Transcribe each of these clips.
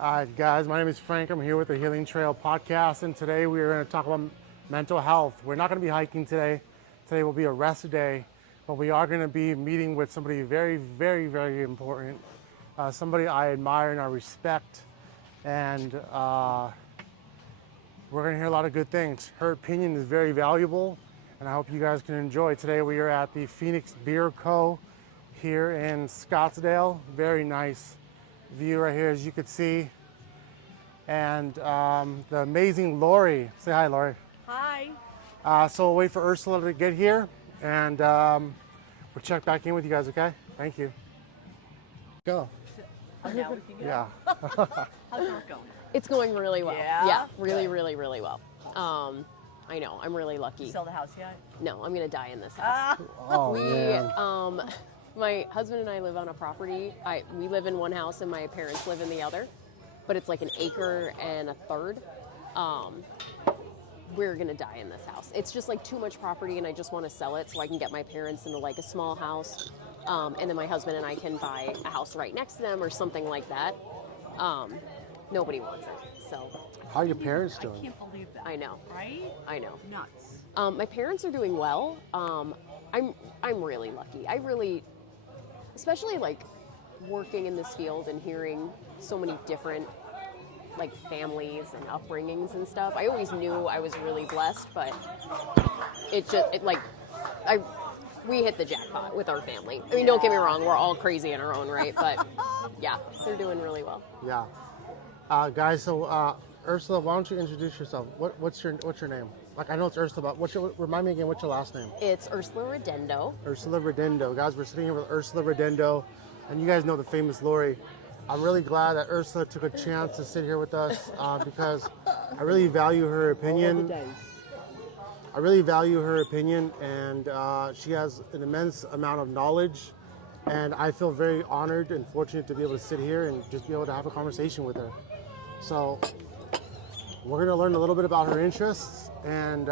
All right, guys, my name is Frank. I'm here with the Healing Trail podcast, and today we are going to talk about mental health. We're not going to be hiking today. Today will be a rest day, but we are going to be meeting with somebody very, very, very important, somebody I admire and I respect, and we're going to hear a lot of good things. Her opinion is very valuable, and I hope you guys can enjoy. Today we are at the Phoenix Beer Co. here in Scottsdale. Very nice view right here, as you could see. And the amazing Lori. Say hi, Lori. Hi. So we'll wait for Ursula to get here, and we'll check back in with you guys, okay? Thank you. Go. Now we can go. Yeah. How's work going? It's going really well. Yeah? Really, Good. really, really well. I know, I'm really lucky. Sell the house yet? No, I'm gonna die in this house. Oh, man. My husband and I live on a property. We live in one house and my parents live in the other, but it's like an acre and a third. We're gonna die in this house. It's just like too much property, and I just want to sell it so I can get my parents into like a small house, and then my husband and I can buy a house right next to them or something like that. Nobody wants it, so. How are your parents I doing? can't believe that. I know. Right? I know. Nuts. My parents are doing well. I'm really lucky. I really, especially like working in this field and hearing so many different like families and upbringings and stuff. I always knew I was really blessed, but we hit the jackpot with our family. I mean, don't get me wrong, we're all crazy in our own right, but yeah, they're doing really well. Yeah. Guys, so Ursula, why don't you introduce yourself? What's your name? Like, I know it's Ursula, but remind me again, what's your last name? It's Ursula Redendo. Ursula Redendo. Guys, we're sitting here with Ursula Redendo, and you guys know the famous Lori. I'm really glad that Ursula took a chance to sit here with us because I really value her opinion. I really value her opinion, and she has an immense amount of knowledge, and I feel very honored and fortunate to be able to sit here and just be able to have a conversation with her. So we're going to learn a little bit about her interests and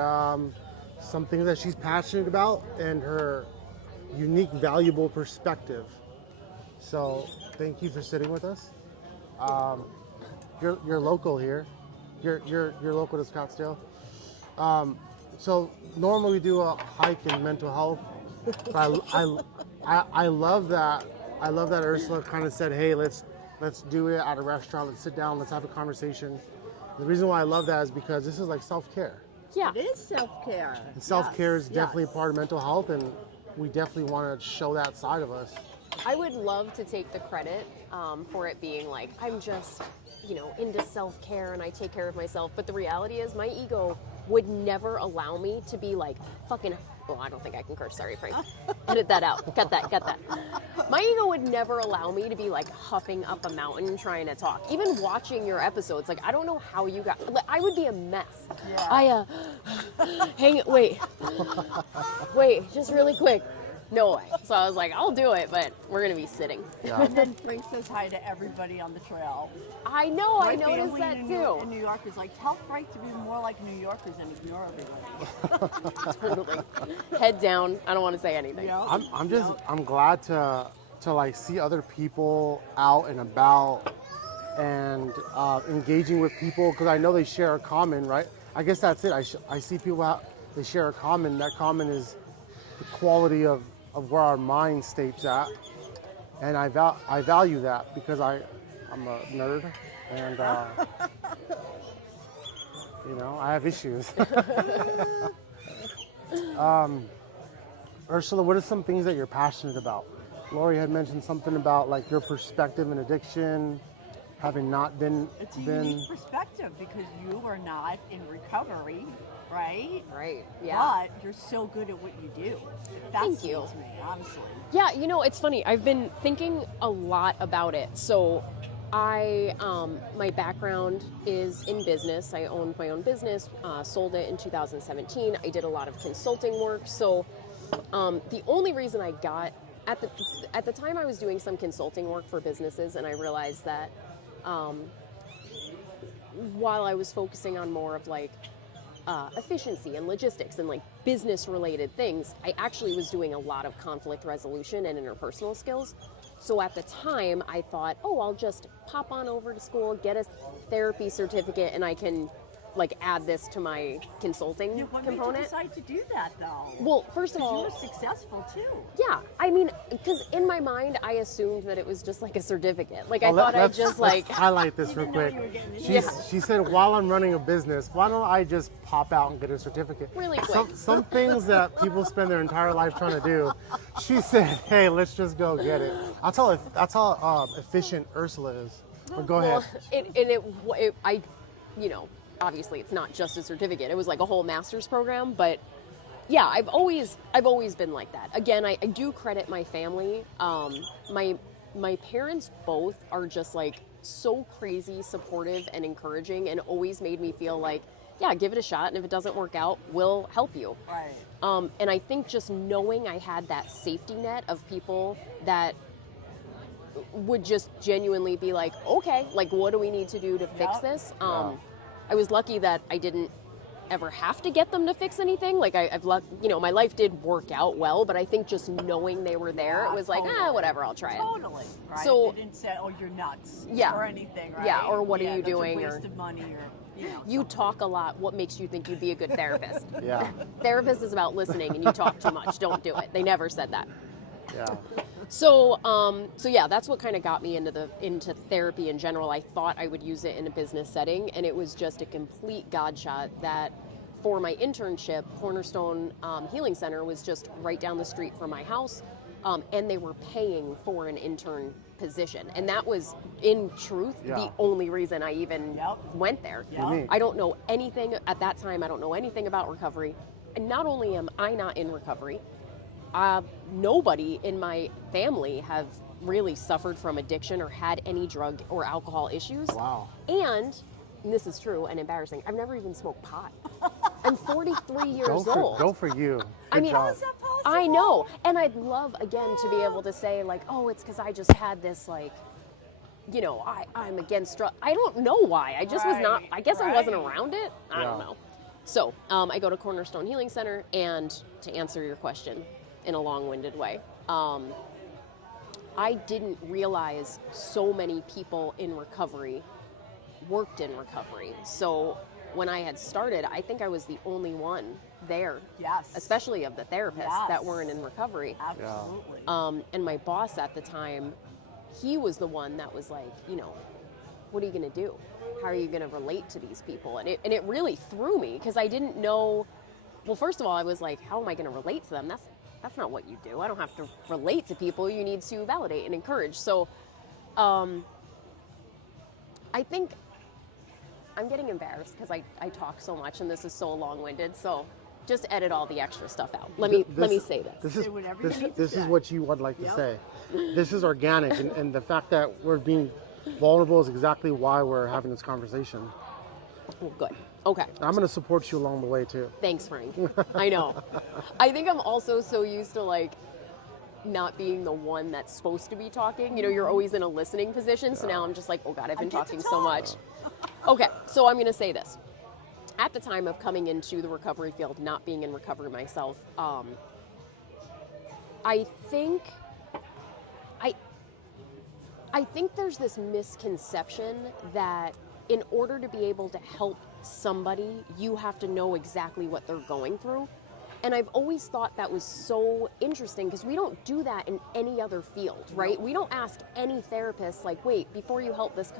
some things that she's passionate about and her unique, valuable perspective. So thank you for sitting with us. You're local here. You're local to Scottsdale. So normally we do a hike in mental health. But I love that. I love that Ursula kind of said, "Hey, let's do it at a restaurant. Let's sit down. Let's have a conversation." The reason why I love that is because this is like self-care. Yeah. It is self-care. And self-care is definitely a part of mental health, and we definitely want to show that side of us. I would love to take the credit for it being like, I'm just, into self-care and I take care of myself. But the reality is my ego would never allow me to be like fucking, oh, I don't think I can curse. Sorry, Frank. Edit that out. Cut that. My ego would never allow me to be like huffing up a mountain trying to talk. Even watching your episodes, like, I don't know how you got, I would be a mess. Yeah. Wait, just really quick. No way. So I was like, I'll do it, but we're going to be sitting. Yeah. And then Frank says hi to everybody on the trail. I know, I My noticed family that in too. New York is like, tell Frank to be more like New Yorkers and ignore everybody. Totally. Head down. I don't want to say anything. Yeah. I'm glad to like see other people out and about and engaging with people because I know they share a common, right? I guess that's it. I see people out, they share a common. That common is the quality of where our mind state's at, and I value that because I'm a nerd and I have issues. Ursula, what are some things that you're passionate about? Lori had mentioned something about like your perspective in addiction, having not been. It's a unique perspective because you are not in recovery, right? Right. Yeah. But you're so good at what you do. Thank you. That's me, honestly. Yeah, it's funny. I've been thinking a lot about it. So my background is in business. I owned my own business, sold it in 2017. I did a lot of consulting work. So the only reason I got, at the time I was doing some consulting work for businesses, and I realized that while I was focusing on more of like efficiency and logistics and like business related things, I actually was doing a lot of conflict resolution and interpersonal skills. So at the time, I thought, oh, I'll just pop on over to school, get a therapy certificate, and I can like add this to my consulting What made you component. decide to do that, though? Well, first of you all, were successful too. yeah, I mean, because in my mind, I assumed that it was just like a certificate. Like I thought I'd just let's like, highlight this real didn't know quick. you were getting into She said, while I'm running a business, why don't I just pop out and get a certificate? Really quick. Some things that people spend their entire life trying to do. She said, hey, let's just go get it. That's how efficient Ursula is. But go well, ahead. you know, obviously it's not just a certificate. It was like a whole master's program, but yeah, I've always been like that. Again, I do credit my family. My parents both are just like so crazy supportive and encouraging, and always made me feel like, yeah, give it a shot, and if it doesn't work out, we'll help you. Right. And I think just knowing I had that safety net of people that would just genuinely be like, okay, like what do we need to do to fix Yep. this? Yeah. I was lucky that I didn't ever have to get them to fix anything. Like my life did work out well, but I think just knowing they were there, Yeah, it was like, totally. whatever, I'll try it. Totally. Right. So- they didn't say, "Oh, you're nuts," Yeah. or anything, right? Yeah, or what are you that's doing, A or- waste of money, or You talk a lot. What makes you think you'd be a good therapist? Yeah, Therapist is about listening, and you talk too much. Don't do it. They never said that. yeah. So yeah, that's what kind of got me into therapy in general. I thought I would use it in a business setting, and it was just a complete God shot that for my internship, Cornerstone Healing Center was just right down the street from my house, and they were paying for an intern position, and that was, in truth, Yeah. the only reason I even Yep. went there. Yep. Unique. I don't know anything at that time. I don't know anything about recovery, and not only am I not in recovery, nobody in my family have really suffered from addiction or had any drug or alcohol issues. Wow. And this is true and embarrassing, I've never even smoked pot. I'm 43 years old. Go for you. Good I mean, job. How is that possible? I know. And I'd love, again, to be able to say, like, oh, it's because I just had this, like, you know, I'm against drugs. I don't know why. I just was not, I guess I wasn't Right. around it. I don't Yeah. know. So I go to Cornerstone Healing Center, and to answer your question in a long-winded way, I didn't realize so many people in recovery worked in recovery. So when I had started, I think I was the only one there, Yes. especially of the therapists Yes. that weren't in recovery. Absolutely. And my boss at the time, he was the one that was like, you know, what are you going to do? How are you going to relate to these people? And it really threw me, because I didn't know. Well, first of all, I was like, how am I going to relate to them? That's not what you do. I don't have to relate to people. You need to validate and encourage. So I think I'm getting embarrassed because I talk so much, and this is so long-winded. So just edit all the extra stuff out. Let me say this. This is Say whatever you need to this is say. what you would like to Yep. say. This is organic, and the fact that we're being vulnerable is exactly why we're having this conversation. Oh, good. Okay. I'm going to support you along the way too. Thanks, Frank. I know. I think I'm also so used to like not being the one that's supposed to be talking. You know, you're always in a listening position. So now I'm just like, oh God, I've been get to talking so talk. much. Okay, so I'm going to say this. At the time of coming into the recovery field, not being in recovery myself, I think there's this misconception that in order to be able to help somebody, you have to know exactly what they're going through. And I've always thought that was so interesting, because we don't do that in any other field, right? We don't ask any therapist, like, wait, before you help this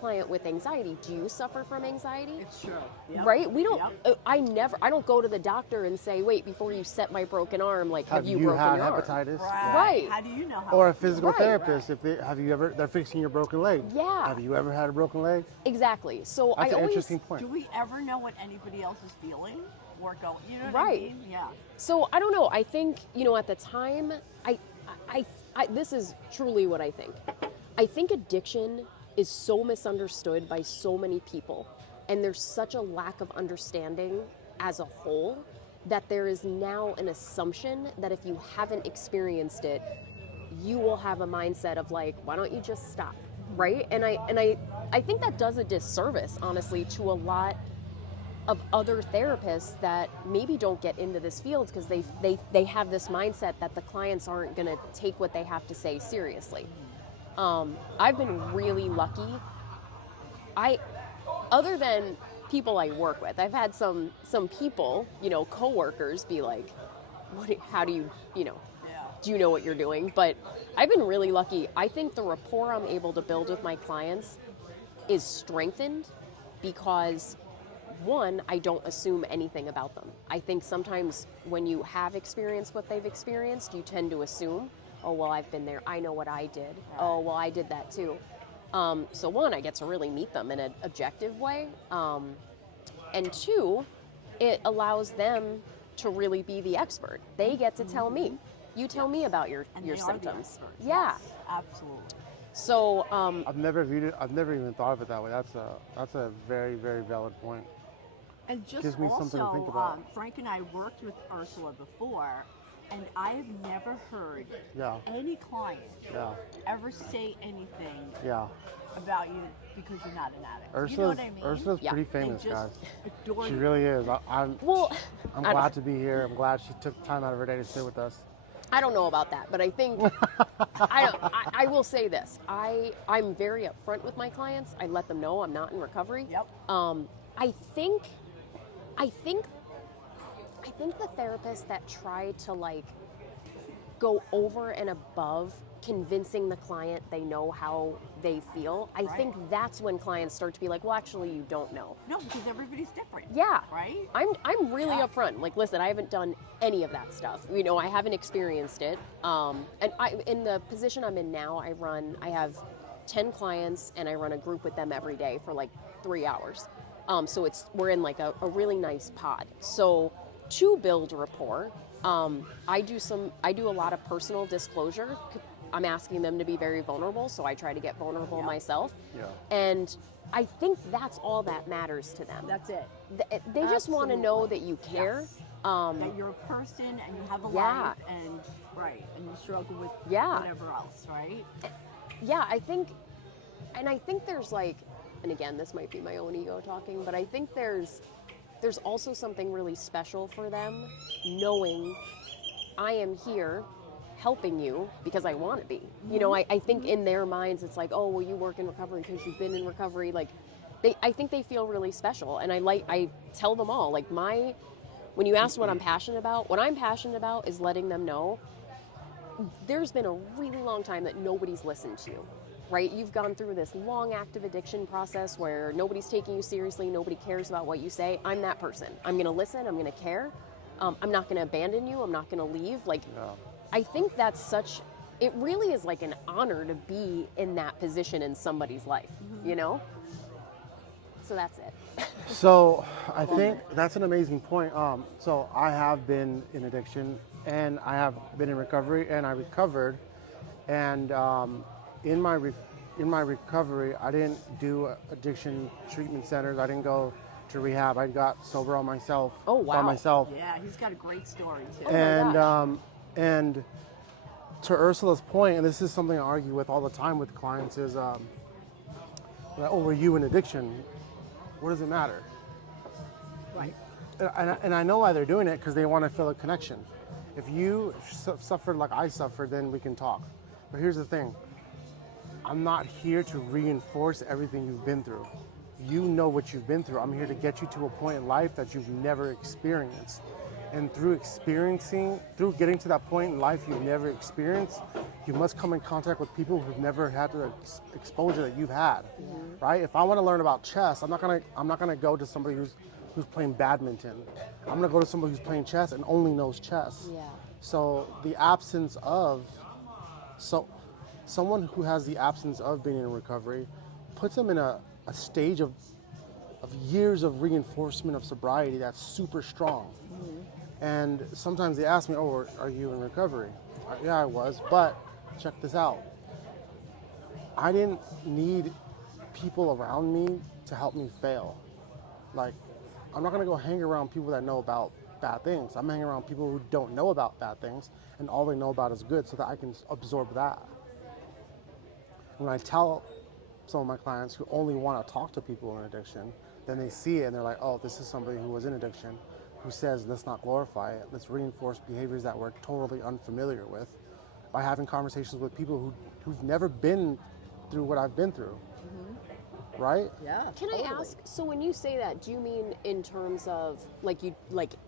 client with anxiety, do you suffer from anxiety? It's true. Yep. Right? We don't. Yep. I don't go to the doctor and say, wait, before you set my broken arm, like, have you broken had your arm? hepatitis? Right. How do you know how? Or a physical Right. therapist, if they're fixing your broken leg. Yeah. Have you ever had a broken leg? Exactly. So That's I an always. interesting point. Do we ever know what anybody else is feeling or going? You know what Right. I mean? Yeah. So I don't know. I think, you know, at the time, I this is truly what I think. I think addiction is so misunderstood by so many people, and there's such a lack of understanding as a whole that there is now an assumption that if you haven't experienced it, you will have a mindset of like, why don't you just stop, right? And I think that does a disservice, honestly, to a lot of other therapists that maybe don't get into this field because they have this mindset that the clients aren't going to take what they have to say seriously. I've been really lucky. Other than people I work with, I've had some people, coworkers be like, how do you, do you know what you're doing? But I've been really lucky. I think the rapport I'm able to build with my clients is strengthened because, one, I don't assume anything about them. I think sometimes when you have experienced what they've experienced, you tend to assume, oh, well, I've been there. I know what I did. Oh, well, I did that too. So one, I get to really meet them in an objective way. And two, it allows them to really be the expert. They get to tell me. You tell me about your symptoms. Yeah. Yes, absolutely. So I've never even thought of it that way. That's a very, very valid point. And just Gives me also, something to think about. Frank and I worked with Ursula before, and I've never heard Yeah. any client Yeah. ever say anything Yeah. about you because you're not an addict. Ursula's, you know what I mean? Ursula's Yeah. pretty They famous, just guys. adore She you. really is. I'm I glad to be here. I'm glad she took time out of her day to sit with us. don't know about that, but I think I will say this. I'm very upfront with my clients. I let them know I'm not in recovery. Yep. I think the therapists that try to go over and above convincing the client they know how they feel, I think that's when clients start to be like, well, actually, you don't know. No, because everybody's different. Yeah. Right? I'm really upfront. Listen, I haven't done any of that stuff. I haven't experienced it. And in the position I'm in now, I have 10 clients and I run a group with them every day for 3 hours. So we're in a really nice pod. So to build rapport, I do a lot of personal disclosure. I'm asking them to be very vulnerable, so I try to get vulnerable myself. Yeah. And I think that's all that matters to them. That's it. They just want to know that you care. Yes. That you're a person and you have a life and you struggle with whatever else, right? Yeah, I think there's and again, this might be my own ego talking, but I think there's also something really special for them knowing I am here helping you because I want to be. I think in their minds it's oh, well, you work in recovery because you've been in recovery. I think they feel really special, and I tell them all when you ask what I'm passionate about is letting them know there's been a really long time that nobody's listened to you. Right? You've gone through this long active addiction process where nobody's taking you seriously, nobody cares about what you say. I'm that person. I'm going to listen, I'm going to care. I'm not going to abandon you, I'm not going to leave. I think that's it really is an honor to be in that position in somebody's life, So that's it. So I think that's an amazing point. So I have been in addiction and I have been in recovery and I recovered. And in my recovery, I didn't do addiction treatment centers. I didn't go to rehab. I got sober on myself. Oh, wow. By myself. Yeah, he's got a great story too. And to Ursula's point, and this is something I argue with all the time with clients, is were you in addiction? What does it matter? Right. And I know why they're doing it, because they want to feel a connection. If you suffered like I suffered, then we can talk. But here's the thing. I'm not here to reinforce everything you've been through. You know what you've been through. I'm here to get you to a point in life that you've never experienced. And through getting to that point in life you've never experienced, you must come in contact with people who've never had the exposure that you've had, right? If I want to learn about chess, I'm not gonna go to somebody who's playing badminton. I'm gonna go to somebody who's playing chess and only knows chess. Yeah. So the absence of someone who has the absence of being in recovery puts them in a stage of years of reinforcement of sobriety that's super strong. And sometimes they ask me, oh, are you in recovery? Yeah, I was, but check this out. I didn't need people around me to help me fail. I'm not gonna go hang around people that know about bad things. I'm hanging around people who don't know about bad things and all they know about is good, so that I can absorb that. When I tell some of my clients who only want to talk to people in addiction then they see it and they're like, oh, this is somebody who was in addiction, who says, let's not glorify it. Let's reinforce behaviors that we're totally unfamiliar with by having conversations with people who've never been through what I've been through. Right? Yeah. Can I ask, so when you say that, do you mean in terms of like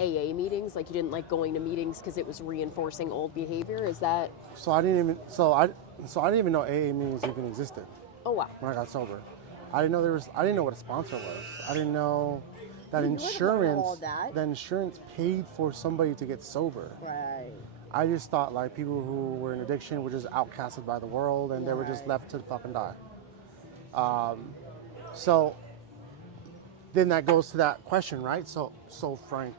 AA meetings, like you didn't like going to meetings because it was reinforcing old behavior? Is that? So I didn't even know AA meetings even existed Oh wow. when I got sober. I didn't know what a sponsor was. I didn't know that You would've learned all insurance that. paid for somebody to get sober. Right. I just thought like people who were in addiction were just outcasted by the world and they were just Right. left to fucking die. So then that goes to that question, right? So Frank,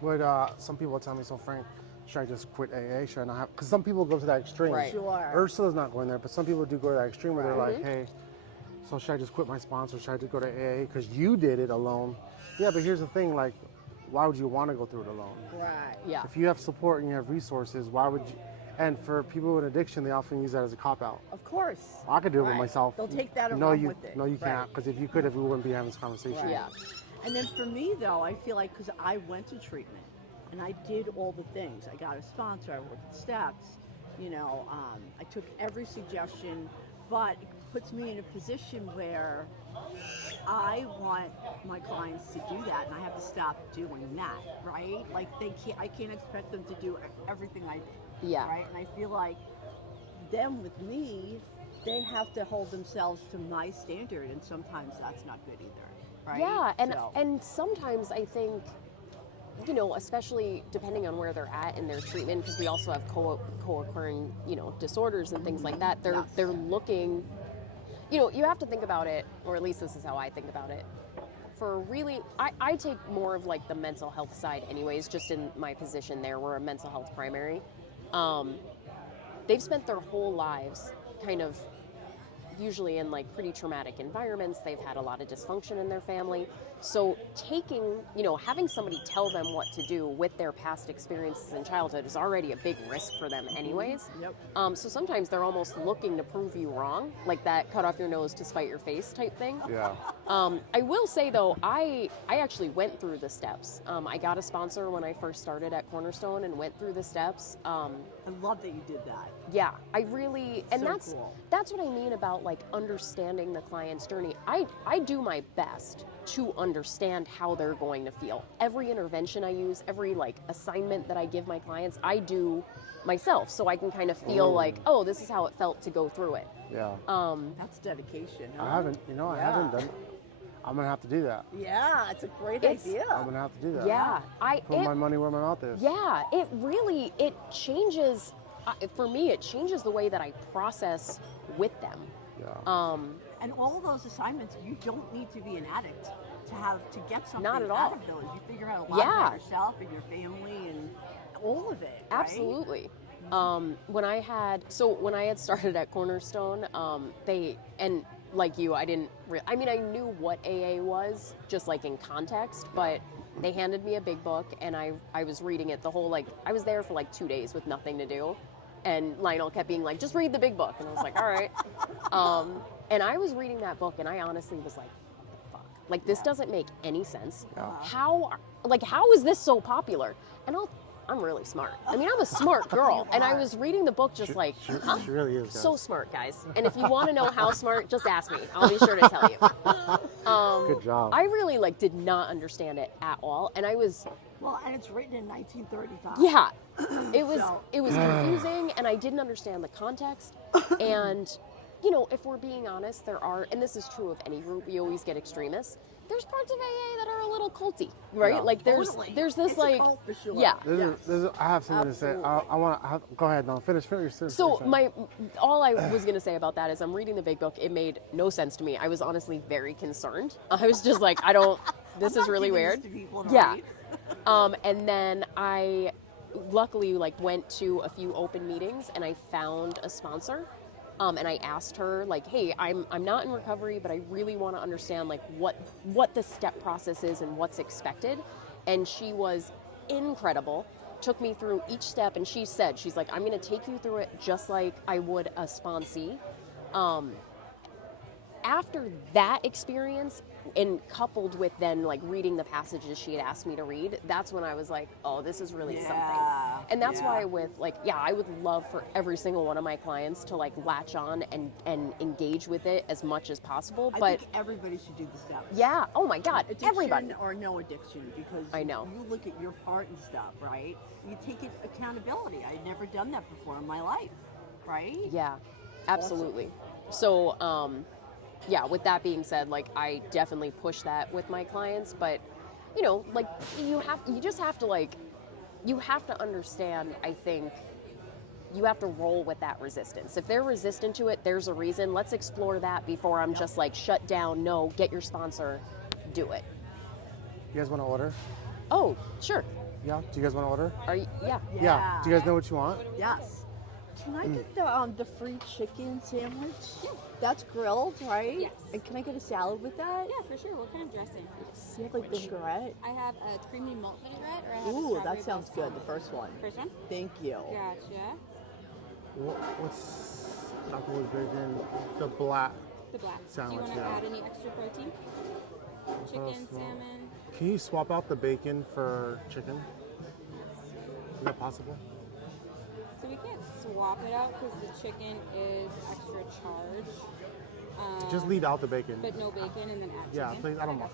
would some people tell me, so Frank, should I just quit AA? Should I not have? Because some people go to that extreme. Right. Sure. Ursula's not going there, but some people do go to that extreme where they're Right. like, hey, so should I just quit my sponsor? Should I just go to AA because you did it alone? Yeah, but here's the thing, like, why would you want to go through it alone? Right. Yeah. If you have support and you have resources, why would you? And for people with addiction, they often use that as a cop-out. Of course. I could do it with Right. myself. They'll take that and no, run you, with it. No, you Right. can't, because if you could, we wouldn't be having this conversation. Right. Yeah. And then for me, though, I feel like because I went to treatment and I did all the things. I got a sponsor, I worked the steps, I took every suggestion, but it puts me in a position where I want my clients to do that, and I have to stop doing that, right? Like I can't expect them to do everything I did. Yeah. Right? And I feel like them with me, they have to hold themselves to my standard, and sometimes that's not good either. Right? Yeah, So- and sometimes I think, especially depending on where they're at in their treatment, because we also have co-occurring, disorders and things like that. They're Yes. they're looking, you have to think about it, or at least this is how I think about it. For really, I take more of like the mental health side, anyways. Just in my position there, we're a mental health primary. They've spent their whole lives kind of usually in like pretty traumatic environments. They've had a lot of dysfunction in their family. So having somebody tell them what to do with their past experiences in childhood is already a big risk for them anyways. Yep. So sometimes they're almost looking to prove you wrong, like that cut off your nose to spite your face type thing. Yeah. I will say though, I actually went through the steps. I got a sponsor when I first started at Cornerstone and went through the steps. I love that you did that. Yeah, I really, and So cool. that's what I mean about like understanding the client's journey. I do my best to understand how they're going to feel. Every intervention I use, every like assignment that I give my clients, I do myself, so I can kind of feel like, oh, this is how it felt to go through it. Yeah. That's dedication. Huh? I haven't done. I'm gonna have to do that. Yeah, it's a great It's- idea. I'm gonna have to do that. Yeah, Put my money where my mouth is. Yeah, it really, it changes, for me, it changes the way that I process with them. Yeah. And all of those assignments, you don't need to be an addict to get something Not at out all. of those. You figure out a lot Yeah. about yourself and your family and all of it. Right? Absolutely. When I had started at Cornerstone, like you, I didn't, I knew what AA was, just like in context, but they handed me a big book and I was reading it the whole, I was there for like 2 days with nothing to do. And Lionel kept being like, just read the big book. And I was like, all right. And I was reading that book and I honestly was like, what the fuck? Like, this doesn't make any sense. Yeah. How is this so popular? And I'm really smart. I'm a smart girl. And I was reading the book just like, huh? She really is. Guys. So smart, guys. And if you want to know how smart, just ask me. I'll be sure to tell you. Good job. I really did not understand it at all. And I was, Well, and it's written in 1935. yeah, it was So- it was confusing, and I didn't understand the context. And if we're being honest, there are, and this is true of any group, we always get extremists. There's parts of AA that are a little culty, right? Yeah. Like there's Totally. this It's a like, cult for sure. yeah. I have something to say. I want to go ahead. No, finish your sentence. So all I was gonna say about that is I'm reading the big book. It made no sense to me. I was honestly very concerned. I was just like, this is really weird. Yeah. And then I luckily luckily to a few open meetings and I found a sponsor. And I asked her hey, I'm not in recovery, but I really want to understand what the step process is and what's expected. And she was incredible. Took me through each step, and she's like, I'm going to take you through it just like I would a sponsee. after that experience, and coupled with then like reading the passages she had asked me to read, that's when I was like, oh, this is really something. And that's why with like, yeah, I would love for every single one of my clients to like latch on and engage with it as much as possible. I But think everybody should do the steps. yeah, oh my God, Addiction everybody. or no addiction, because I know. you look at your part and stuff, right? You take accountability. I'd never done that before in my life, right? Yeah, absolutely. So, yeah, with that being said, like I definitely push that with my clients, but you know, like you just have to like, you have to understand, I think, you have to roll with that resistance. If they're resistant to it, there's a reason. Let's explore that before I'm just like shut down. No, get your sponsor, do it. You guys want to order? Oh, sure. Yeah. Do you guys want to order? Are you? Yeah. Yeah. Do you guys know what you want? Yes. Can I get the free chicken sandwich? Yeah. That's grilled, right? Yes. And can I get a salad with that? Yeah, for sure. What kind of dressing? Do you have like vinaigrette? I have a creamy malt vinaigrette, or I have a Ooh, strawberry that sounds balsamic. good. The first one. First one? Thank you. Gotcha. What's Applewood bacon? The black. The black. Sandwich, Do you want to yeah. add any extra protein? Chicken, salmon. Can you swap out the bacon for chicken? Is that possible? So we can't swap it out because the chicken is extra charge. Just leave out the bacon. But no bacon and then add Yeah, chicken. please. I don't mind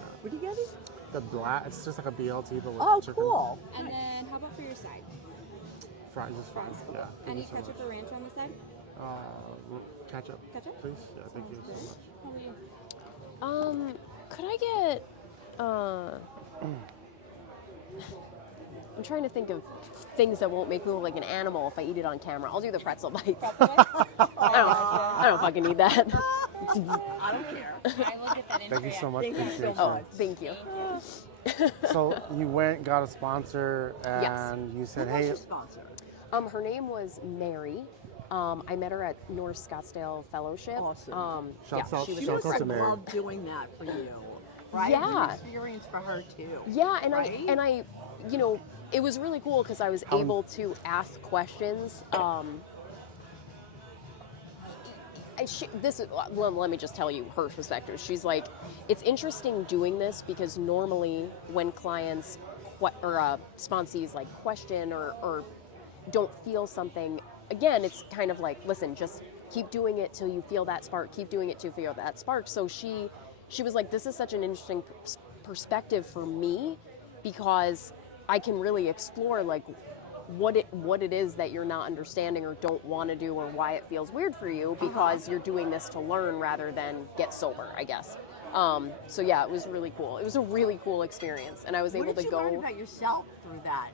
that. What are you getting? The black. It's just like a BLT, but with Oh, chicken. cool. And then how about for your side? Fries is fine. Fries. Yeah. Thank Any you so ketchup much. or ranch on the side? Ketchup. Ketchup? Please. Yeah. Thank you so much. How are you? Could I get? I'm trying to think of things that won't make me look like an animal if I eat it on camera. I'll do the pretzel bites. I don't fucking need that. I don't care. I will get that in Thank you so much. Thank you Appreciate so you. much. Thank you. So you went, got a sponsor, and Yes. you said, Who was "Hey, your sponsor? Her name was Mary. I met her at North Scottsdale Fellowship. Awesome. Shouts out- she was She Shouts must out to have Mary. loved doing that for you, right? Yeah. An experience for her too. Yeah, and right? I, you know, it was really cool because I was able to ask questions. Well, let me just tell you her perspective. She's like, it's interesting doing this because normally when clients or sponsees like question or don't feel something, again, it's kind of like, listen, just keep doing it till you feel that spark. Keep doing it till you feel that spark. So she was like, this is such an interesting perspective for me because I can really explore like what it is that you're not understanding or don't want to do or why it feels weird for you because you're doing this to learn rather than get sober, I guess. So yeah, it was really cool. It was a really cool experience, and I was able What to did you go. learn about yourself through that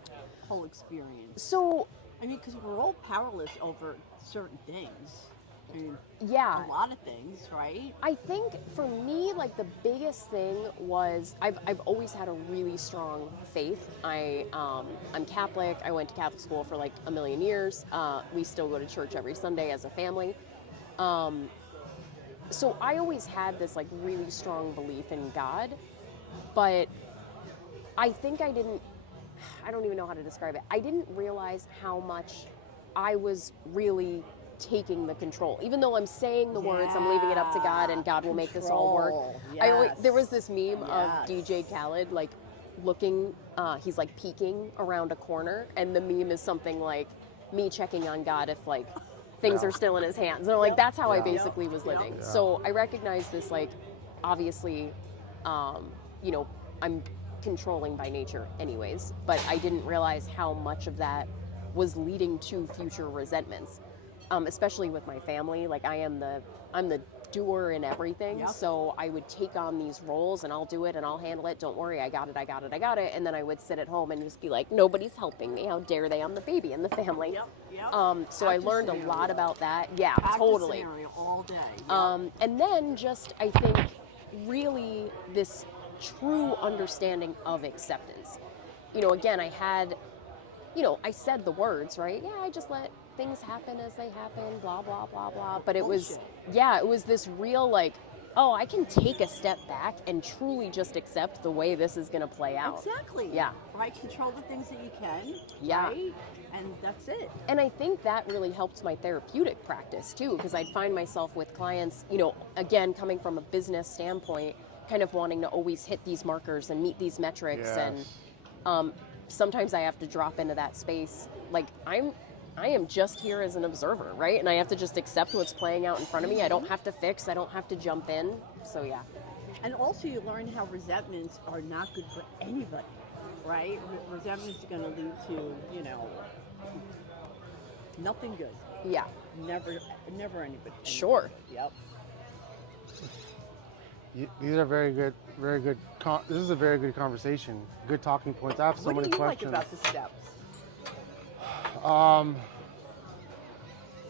whole experience? So I mean, because we're all powerless over certain things. I mean, yeah, a lot of things, right? I think for me, like the biggest thing was I've always had a really strong faith. I'm Catholic. I went to Catholic school for like a million years. We still go to church every Sunday as a family. So I always had this like really strong belief in God, but I think I don't even know how to describe it. I didn't realize how much I was really taking the control. Even though I'm saying the words, I'm leaving it up to God and God will make this all work. Control. There was this meme of Yes. DJ Khaled like looking, he's like peeking around a corner, and the meme is something like me checking on God if like things are still in his hands. And I'm like, that's how I basically was living. So I recognize this, like, obviously, you know, I'm controlling by nature anyways, but I didn't realize how much of that was leading to future resentments, especially with my family. Like I'm the doer in everything. Yep. So I would take on these roles and I'll do it and I'll handle it. Don't worry, I got it. And then I would sit at home and just be like, nobody's helping me. How dare they? I'm the baby in the family. Yep. So I Practice learned a scenario. lot about that. Yeah, Practice totally. scenario all day. And then just, I think, really this true understanding of acceptance. You know, again, I had, you know, I said the words, right? Yeah, I just let things happen as they happen, blah, blah, blah, blah. But it was, Bullshit. yeah, it was this real, like, oh, I can take a step back and truly just accept the way this is going to play out. Exactly. Yeah. Right? Control the things that you can. Yeah. Right? And that's it. And I think that really helped my therapeutic practice too, because I'd find myself with clients, you know, again, coming from a business standpoint, kind of wanting to always hit these markers and meet these metrics. Yes. And sometimes I have to drop into that space. Like I am just here as an observer, right? And I have to just accept what's playing out in front of me. I don't have to fix, I don't have to jump in. So yeah. And also you learn how resentments are not good for anybody, right? Resentments are going to lead to, you know, nothing good. Yeah. Never anybody. Sure. Yep. These are very good. This is a very good conversation. Good talking points. I have so What many do you questions. like about the steps?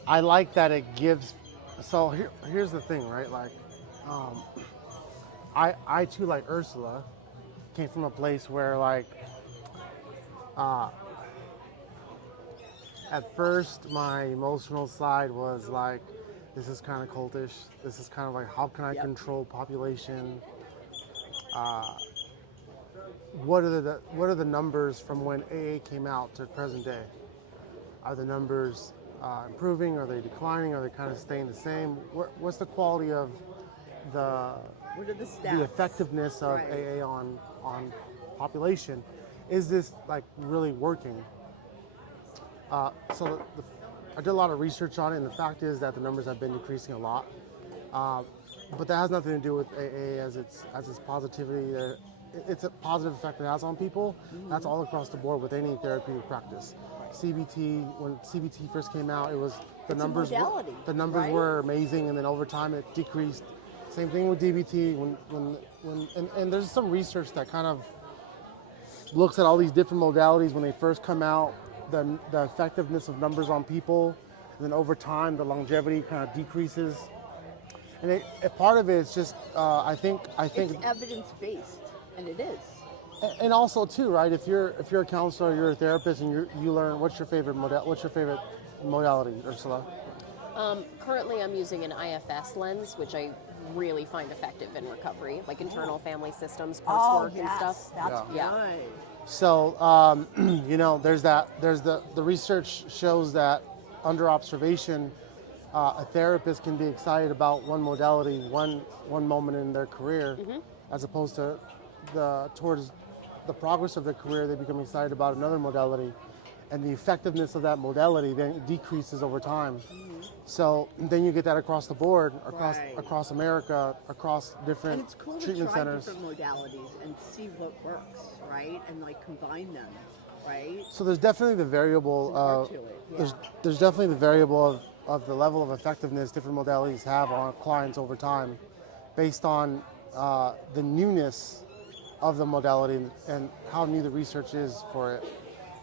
I like that it gives. So here's the thing, right? Like, I too, like Ursula, came from a place where like, at first my emotional side was like, this is kind of cultish. This is kind of like, how can I control population? What are the numbers from when AA came out to present day? Are the numbers improving? Are they declining? Are they kind of staying the same? What's the quality of What are the stats? the effectiveness of Right. AA on population? Is this like really working? So I did a lot of research on it, and the fact is that the numbers have been decreasing a lot. But that has nothing to do with AA as its positivity. It's a positive effect it has on people. That's all across the board with any therapeutic practice. CBT, when CBT first came out, it was the numbers. Modality, The numbers right? were amazing, and then over time it decreased. Same thing with DBT. And there's some research that kind of looks at all these different modalities when they first come out, the effectiveness of numbers on people, and then over time the longevity kind of decreases. And a part of it is just I think It's evidence based, and it is. and also too, right? If you're a counselor, you're a therapist, and you learn, what's your favorite modality, Ursula? Currently I'm using an IFS lens, which I really find effective in recovery, like internal family systems, coursework and stuff. That's Yeah. good. So you know, there's the research shows that under observation, a therapist can be excited about one modality, one moment in their career, as opposed to towards the progress of their career, they become excited about another modality, and the effectiveness of that modality then decreases over time. So then you get that across the board, Right. across America, across different And it's cool to treatment try centers. different modalities and see what works, right? And like combine them, right? So there's definitely the variable. More to it, yeah. There's definitely the variable of the level of effectiveness different modalities have on clients over time, based on the newness of the modality and how new the research is for it.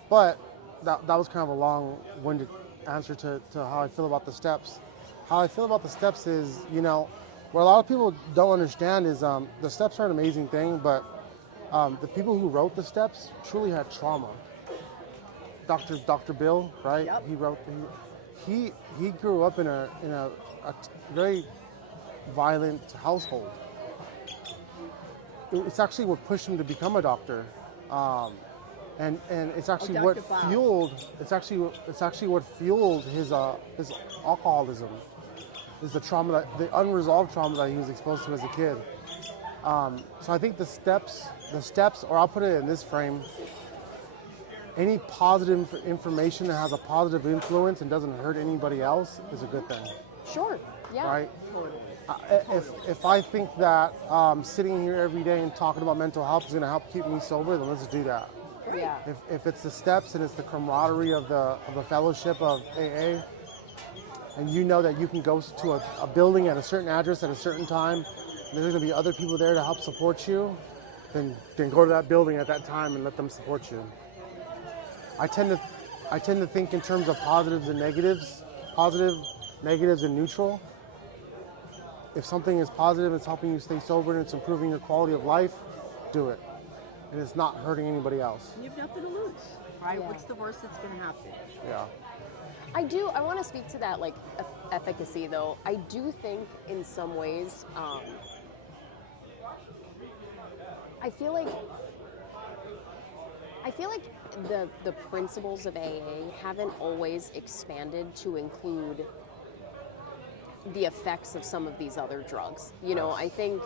But that was kind of a long-winded answer to how I feel about the steps. How I feel about the steps is, you know, what a lot of people don't understand is the steps are an amazing thing, but the people who wrote the steps truly had trauma. Dr. Bill, right? Yep. He grew up in a very violent household. It's actually what pushed him to become a doctor, and it's actually what Dr. Bob. fueled. It's actually what fueled his alcoholism. Is the unresolved trauma that he was exposed to as a kid. So I think the steps, or I'll put it in this frame. Any positive information that has a positive influence and doesn't hurt anybody else is a good thing, Sure. Yeah. right? Totally. If I think that sitting here every day and talking about mental health is going to help keep me sober, then let's do that. Yeah. If it's the steps and it's the camaraderie of the fellowship of AA, and you know that you can go to a building at a certain address at a certain time, and there's going to be other people there to help support you, then go to that building at that time and let them support you. I tend to think in terms of positives and negatives, positive, negatives, and neutral. If something is positive, it's helping you stay sober and it's improving your quality of life, do it. And it's not hurting anybody else. You have nothing to lose, right? Yeah. What's the worst that's going to happen? Yeah. I want to speak to that, like efficacy, though, I do think in some ways, I feel like the principles of AA haven't always expanded to include the effects of some of these other drugs. You know, I think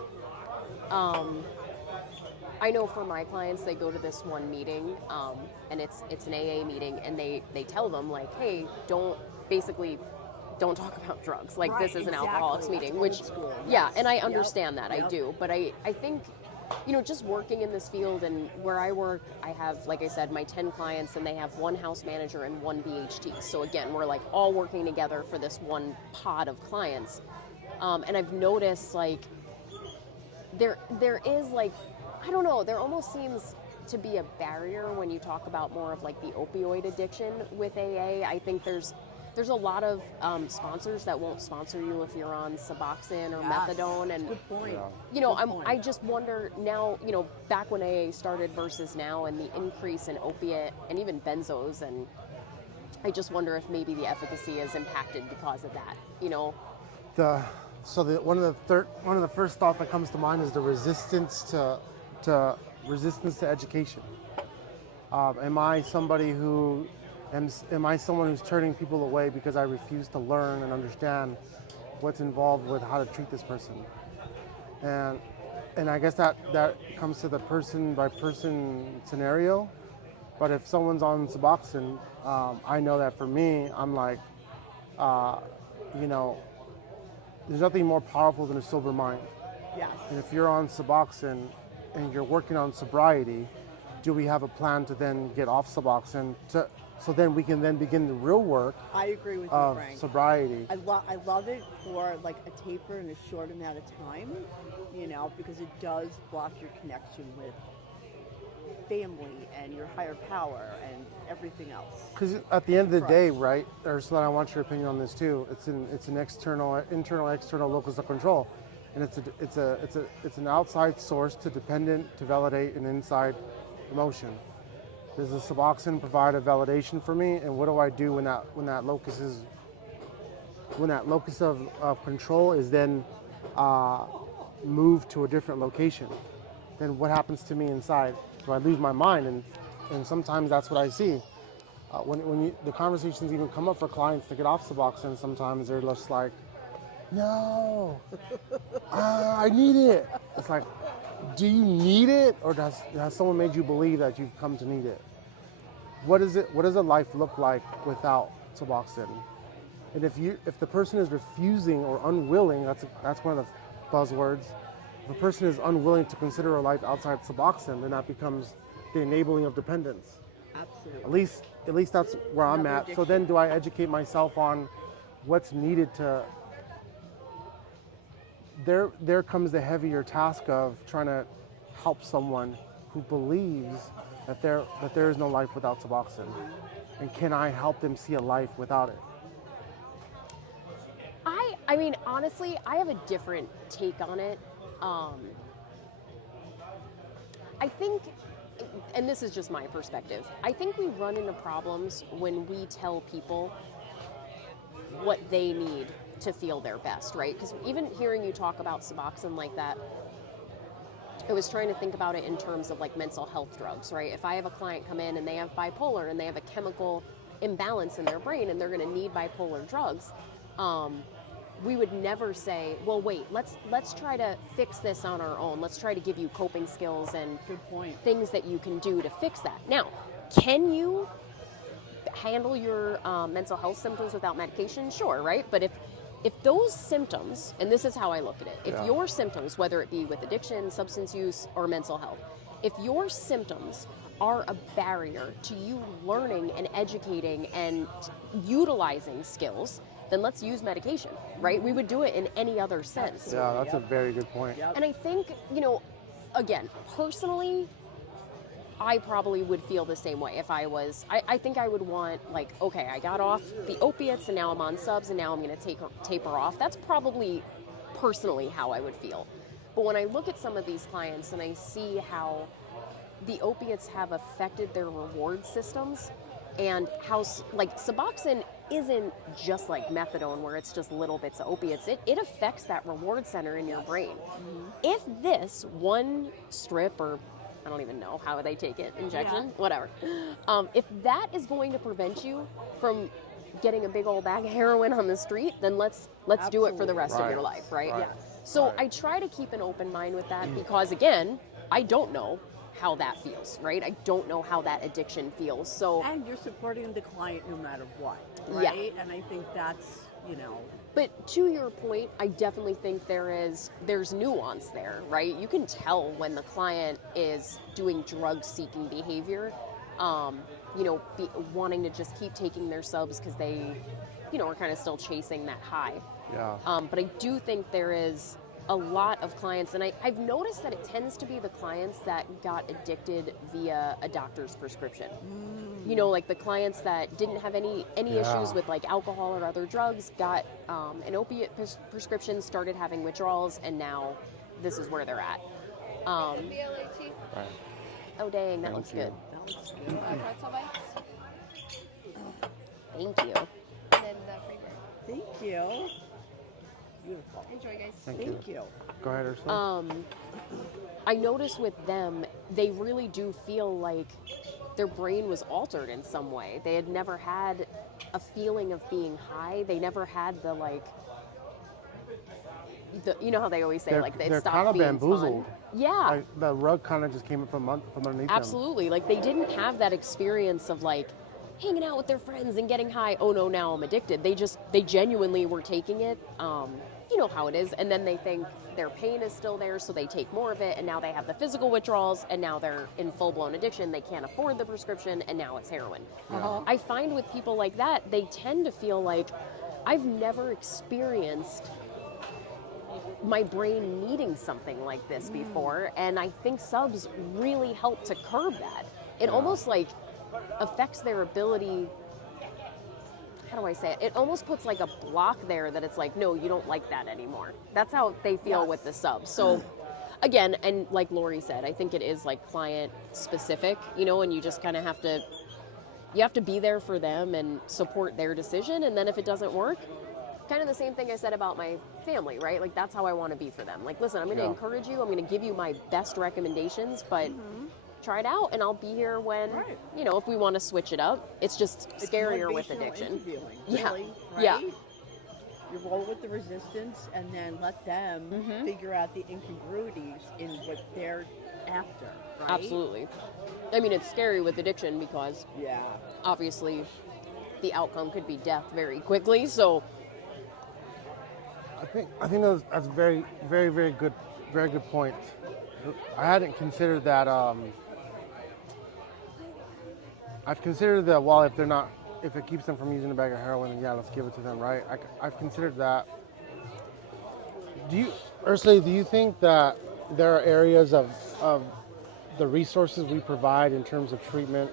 I know for my clients, they go to this one meeting, and it's an AA meeting, and they tell them like, hey, don't talk about drugs. Like, Right, this is an exactly. alcoholics That's meeting, old which, school, yeah, yes. and I Yep, understand that, I yep. do. But I think, you know, just working in this field and where I work, I have, like I said, my 10 clients, and they have one house manager and one BHT. So again, we're like all working together for this one pod of clients. And I've noticed like, there is like, I don't know, there almost seems to be a barrier when you talk about more of like the opioid addiction with AA. I think there's a lot of sponsors that won't sponsor you if you're on Suboxone or methadone, and Good point. you know, Good point. I just wonder now, you know, back when AA started versus now, and the increase in opiate and even benzos, and I just wonder if maybe the efficacy is impacted because of that, you know. One of the first thought that comes to mind is the resistance to education. Am I someone who's turning people away because I refuse to learn and understand what's involved with how to treat this person? And I guess that comes to the person by person scenario. But if someone's on Suboxone, I know that for me, I'm like, you know, there's nothing more powerful than a sober mind. Yes. And if you're on Suboxone and you're working on sobriety, do we have a plan to then get off Suboxone so then we can then begin the real work I agree with you, of Frank. sobriety? I love it for like a taper in a short amount of time, you know, because it does block your connection with family and your higher power and everything else. Because at the end of the day, right, Ursula, I want your opinion on this too. It's an internal, external locus of control, and it's an outside source to validate an inside emotion. Does the Suboxone provide a validation for me, and what do I do when that locus of control is then moved to a different location? Then what happens to me inside? Do I lose my mind? And sometimes that's what I see. When the conversations even come up for clients to get off Suboxone, sometimes they're just like, no, I need it. It's like, do you need it, or has someone made you believe that you've come to need it? What does a life look like without Suboxone? And if the person is refusing or unwilling, that's one of the buzzwords. If a person is unwilling to consider a life outside Suboxone, then that becomes the enabling of dependence. Absolutely. At least that's where I'm Another at. addiction. So then do I educate myself on what's needed to... There comes the heavier task of trying to help someone who believes that there is no life without Suboxone. And can I help them see a life without it? I mean, honestly, I have a different take on it. I think, and this is just my perspective, I think we run into problems when we tell people what they need to feel their best, right? Because even hearing you talk about Suboxone like that, I was trying to think about it in terms of like mental health drugs, right? If I have a client come in and they have bipolar and they have a chemical imbalance in their brain and they're going to need bipolar drugs, we would never say, well, wait, let's try to fix this on our own. Let's try to give you coping skills and Good point. things that you can do to fix that. Now, can you handle your mental health symptoms without medication? Sure, right? But if those symptoms, and this is how I look at it, if your symptoms, whether it be with addiction, substance use, or mental health, if your symptoms are a barrier to you learning and educating and utilizing skills, then let's use medication, right? We would do it in any other sense. Yeah, that's a very good point. Yep. And I think, you know, again, personally, I probably would feel the same way if I was, I think I would want, like, okay, I got off the opiates and now I'm on subs and now I'm going to taper off. That's probably personally how I would feel. But when I look at some of these clients and I see how the opiates have affected their reward systems and how, like, Suboxone isn't just like methadone where it's just little bits of opiates. It affects that reward center in your brain. If this one strip, or I don't even know how they take it, injection, whatever, if that is going to prevent you from getting a big old bag of heroin on the street, then let's do it for the rest of your life, right? Right. So I try to keep an open mind with that because, again, I don't know how that feels, right? I don't know how that addiction feels. So, And you're supporting the client no matter what, right? And I think that's, but to your point, I definitely think there's nuance there, right? You can tell when the client is doing drug-seeking behavior, wanting to just keep taking their subs because they, are kind of still chasing that high. Yeah. But I do think there is a lot of clients, and I've noticed that it tends to be the clients that got addicted via a doctor's prescription. Like the clients that didn't have any issues with like alcohol or other drugs, got an opiate prescription, started having withdrawals, and now this is where they're at. Right. Oh dang, that looks good. Pretzel bites. Thank you. And then the free beer. thank you. Beautiful. Enjoy, guys. Thank you. Go ahead, Ursula. I notice with them, they really do feel like their brain was altered in some way. They had never had a feeling of being high. They never had the how they always say they're it kind stopped of being bamboozled. fun. Yeah. Like the rug kind of just came from underneath them. Absolutely. Like they didn't have that experience of like hanging out with their friends and getting high. Oh no, now I'm addicted. They genuinely were taking it. You know how it is. And then they think their pain is still there, so they take more of it. And now they have the physical withdrawals, and now they're in full-blown addiction. They can't afford the prescription, and now it's heroin. I find with people like that, they tend to feel like, I've never experienced my brain needing something like this before, and I think subs really help to curb that. It almost like affects their ability. How do I say it? It almost puts like a block there that it's like, no, you don't like that anymore. That's how they feel with the subs. So again, and like Lori said, I think it is like client specific, and you just kind of have to be there for them and support their decision. And then if it doesn't work, kind of the same thing I said about my family, right? Like that's how I want to be for them. Like, listen, I'm going to encourage you. I'm going to give you my best recommendations, but try it out, and I'll be here when, if we want to switch it up. It's just scarier with addiction. Really, right? Yeah. You roll with the resistance and then let them figure out the incongruities in what they're after, right? Absolutely. I mean, it's scary with addiction because obviously the outcome could be death very quickly, so I think that's very, very, very good point. I hadn't considered that. I've considered that. Well, if it keeps them from using a bag of heroin, then let's give it to them, right? I've considered that. Ursula, do you think that there are areas of the resources we provide in terms of treatment?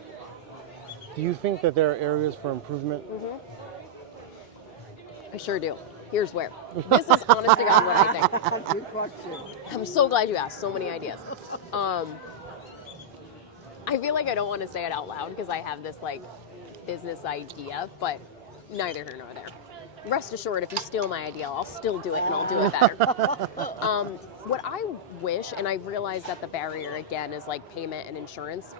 Do you think that there are areas for improvement? I sure do. Here's where. This is honest to God what I think. Good question. I'm so glad you asked. So many ideas. I feel like I don't want to say it out loud because I have this like business idea, but neither here nor there. Rest assured, if you steal my idea, I'll still do it and I'll do it better. What I wish, and I realize that the barrier again is like payment and insurance.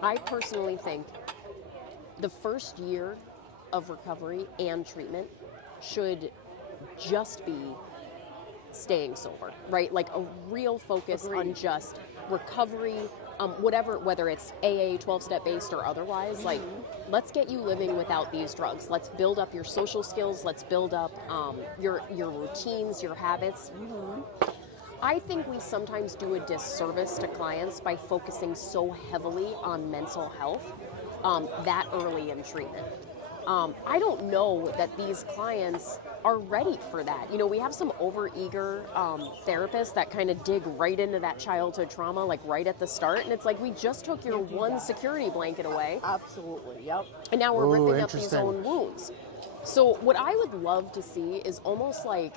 I personally think the first year of recovery and treatment should just be staying sober, right? Like a real focus on just recovery, whether it's AA, 12-step based or otherwise, like let's get you living without these drugs. Let's build up your social skills. Let's build up your routines, your habits. I think we sometimes do a disservice to clients by focusing so heavily on mental health that early in treatment. I don't know that these clients are ready for that. We have some overeager therapists that kind of dig right into that childhood trauma, like right at the start. And it's like, we just took your one security blanket away. Absolutely, yep. And now we're ripping up these own wounds. So what I would love to see is almost like,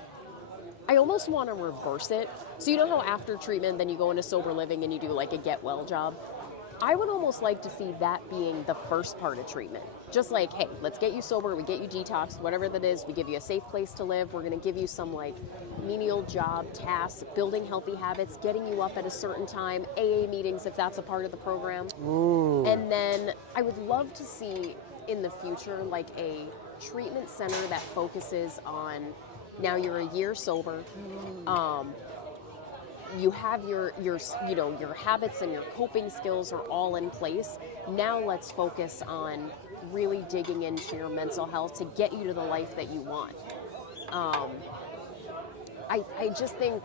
I almost want to reverse it. So you know how after treatment, then you go into sober living and you do like a get well job? I would almost like to see that being the first part of treatment. Just like, hey, let's get you sober, we get you detoxed, whatever that is, we give you a safe place to live, we're gonna give you some like menial job tasks, building healthy habits, getting you up at a certain time, AA meetings if that's a part of the program. Ooh. And then I would love to see in the future like a treatment center that focuses on, now you're a year sober, you have your you know, your habits and your coping skills are all in place. Now let's focus on really digging into your mental health to get you to the life that you want. I just think,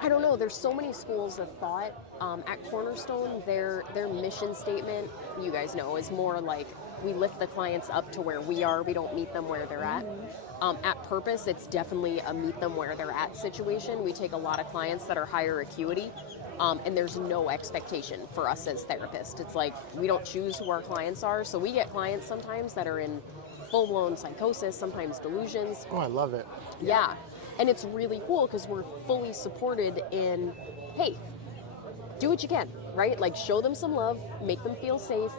I don't know, there's so many schools of thought. At Cornerstone, their mission statement, you guys know, is more like we lift the clients up to where we are, we don't meet them where they're at. At Purpose, it's definitely a meet them where they're at situation. We take a lot of clients that are higher acuity, and there's no expectation for us as therapists. It's like we don't choose who our clients are, so we get clients sometimes that are in full-blown psychosis, sometimes delusions. Oh, I love it. Yeah, and it's really cool because we're fully supported in, hey, do what you can, right? Like show them some love, make them feel safe,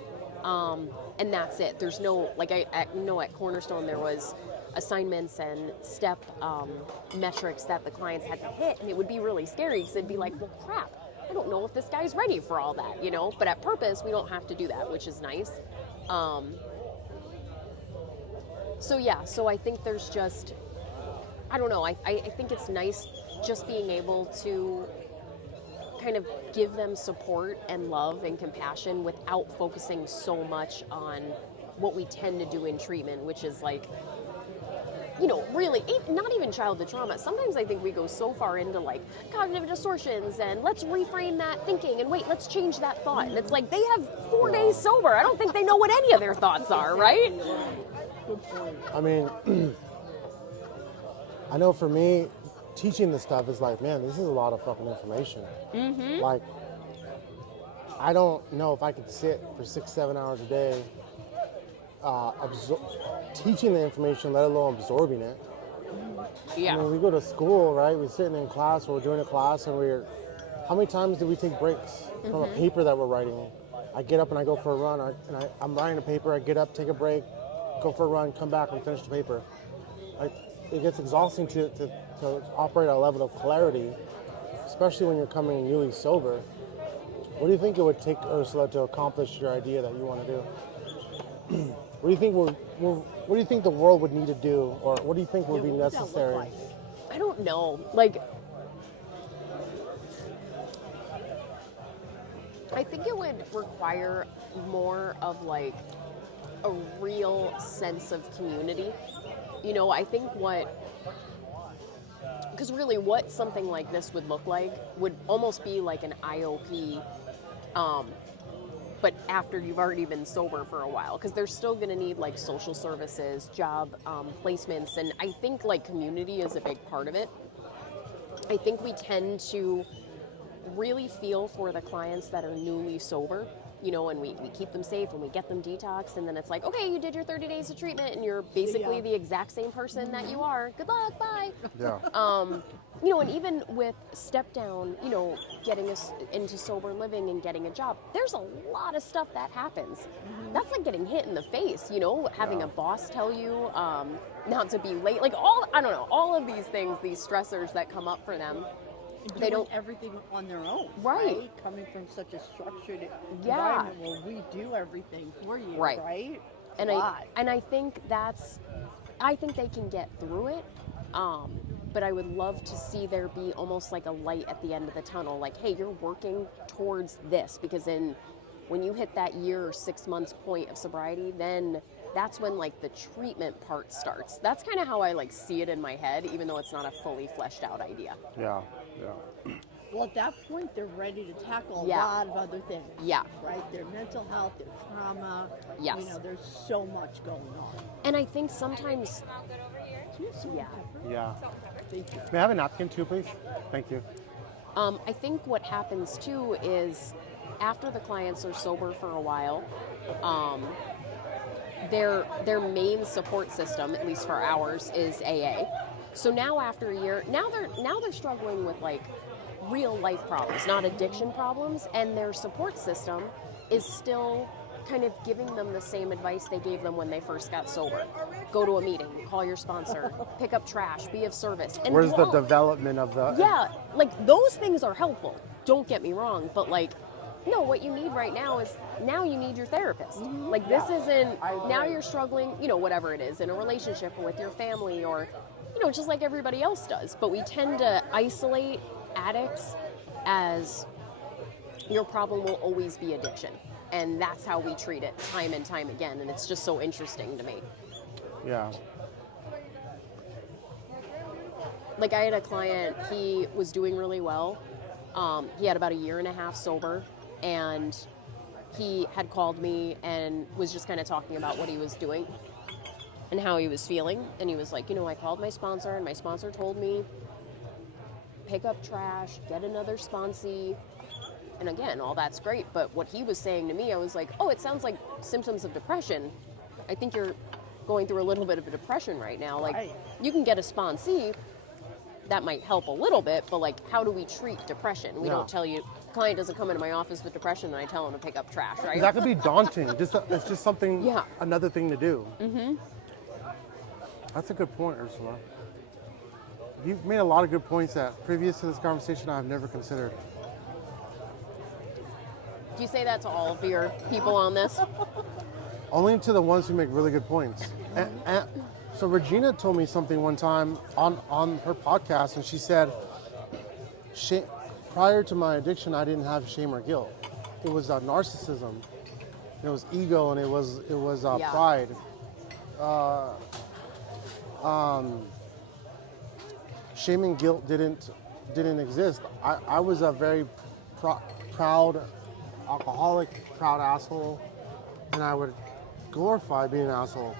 and that's it. There's no, like I know at Cornerstone there was assignments and step metrics that the clients had to hit, and it would be really scary because it'd be like, well, crap, I don't know if this guy's ready for all that, you know? But at Purpose, we don't have to do that, which is nice. So yeah, so I think there's just, I don't know, I think it's nice just being able to kind of give them support and love and compassion without focusing so much on what we tend to do in treatment, which is like, you know, really, not even childhood trauma. Sometimes I think we go so far into like cognitive distortions and let's reframe that thinking and wait, let's change that thought. And it's like they have 4 days sober. I don't think they know what any of their thoughts are, right? I mean, I know for me, teaching this stuff is like, man, this is a lot of fucking information. Like, I don't know if I could sit for 6-7 hours a day teaching the information, let alone absorbing it. Yeah. I mean, we go to school, right? We're sitting in class or we're doing a class and how many times do we take breaks from a paper that we're writing? I get up and I go for a run, I'm writing a paper, I get up, take a break, go for a run, come back and finish the paper. Like, it gets exhausting to operate at a level of clarity, especially when you're coming newly sober. What do you think it would take, Ursula, to accomplish your idea that you want to do? What do you think what do you think the world would need to do, or what do you think would be What does that look necessary? like? I don't know. Like, I think it would require more of like a real sense of community. You know, I think because really what something like this would look like would almost be like an IOP, but after you've already been sober for a while, because they're still going to need like social services, job placements, and I think like community is a big part of it. I think we tend to really feel for the clients that are newly sober, you know, and we keep them safe and we get them detoxed, and then it's like, okay, you did your 30 days of treatment and you're basically the exact same person that you are. Good luck, bye. Yeah. You know, and even with step down, you know, getting us into sober living and getting a job, there's a lot of stuff that happens. That's like getting hit in the face, you know, having a boss tell you not to be late, like I don't know, all of these things, these stressors that come up for them. They don't everything on their own, Right. Coming from such a structured environment where we do everything for you, right? And I think I think they can get through it. But I would love to see there be almost like a light at the end of the tunnel, like, hey, you're working towards this, because when you hit that year or 6 months point of sobriety, then that's when like the treatment part starts. That's kind of how I like see it in my head, even though it's not a fully fleshed out idea. Yeah. Well, at that point, they're ready to tackle a Yeah. lot of other things. Yeah. Right? Their mental health, their trauma. Yes. You know, there's so much going on. And I think sometimes, yeah. Yeah. Thank you. May I have a napkin too, please? Thank you. I think what happens too is after the clients are sober for a while, their main support system, at least for ours, is AA. So now after a year, now they're struggling with like real life problems, not addiction problems, and their support system is still kind of giving them the same advice they gave them when they first got sober. Go to a meeting, call your sponsor, pick up trash, be of service. And Where's the while- development of the? Yeah, like those things are helpful. Don't get me wrong, but like, no, what you need right now is now you need your therapist. Like this isn't, now you're struggling, you know, whatever it is, in a relationship or with your family or, you know, just like everybody else does. But we tend to isolate addicts as your problem will always be addiction. And that's how we treat it time and time again. And it's just so interesting to me. Yeah. Like I had a client, he was doing really well. He had about a year and a half sober, and he had called me and was just kind of talking about what he was doing and how he was feeling. And he was like, you know, I called my sponsor and my sponsor told me, pick up trash, get another sponsee. And again, all that's great, but what he was saying to me, I was like, oh, it sounds like symptoms of depression. I think you're going through a little bit of a depression right now. Like, Right. you can get a sponsee, that might help a little bit, but like, how do we treat depression? We Yeah. don't tell you, client doesn't come into my office with depression and I tell him to pick up trash, right? That could be daunting. It's just something, Yeah. another thing to do. Mm-hmm. That's a good point, Ursula. You've made a lot of good points that previous to this conversation I've never considered. Do you say that to all of your people on this? Only to the ones who make really good points. And so Regina told me something one time on her podcast, and she said, prior to my addiction, I didn't have shame or guilt. It was narcissism, it was ego, and it was Yeah. pride. Shame and guilt didn't exist. I was a very proud alcoholic, proud asshole, and I would glorify being an asshole.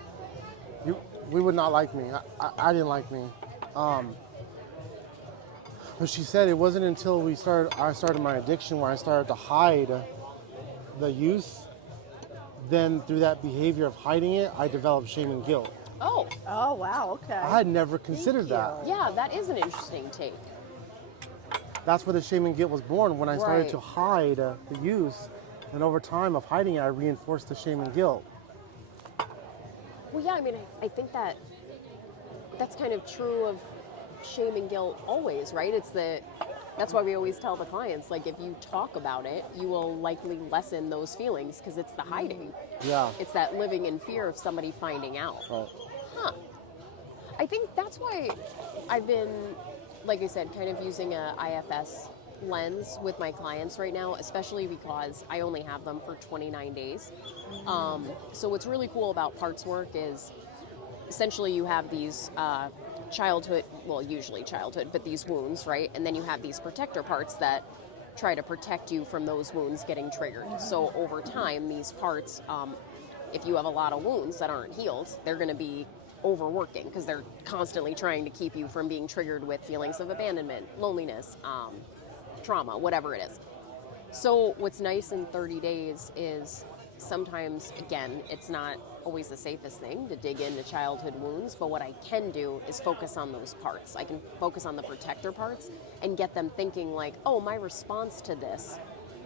We would not like me. I didn't like me. But she said it wasn't until I started my addiction where I started to hide the use. Then through that behavior of hiding it, I developed shame and guilt. Oh, Oh, wow, okay. I had never considered that. yeah, that is an interesting take. That's where the shame and guilt was born, when I started Right. to hide the use. And over time of hiding it, I reinforced the shame and guilt. Well, yeah, I mean, I think that's kind of true of shame and guilt always, right? That's why we always tell the clients, like, if you talk about it, you will likely lessen those feelings because it's the hiding. Yeah. It's that living in fear of somebody finding out. Right. Huh. I think that's why I've been, like I said, kind of using a IFS lens with my clients right now, especially because I only have them for 29 days. So what's really cool about parts work is essentially you have these childhood, well, usually childhood, but these wounds, right? And then you have these protector parts that try to protect you from those wounds getting triggered. So over time, these parts, if you have a lot of wounds that aren't healed, they're going to be overworking because they're constantly trying to keep you from being triggered with feelings of abandonment, loneliness, trauma, whatever it is. So what's nice in 30 days is sometimes, again, it's not always the safest thing to dig into childhood wounds, but what I can do is focus on those parts. I can focus on the protector parts and get them thinking like, oh, my response to this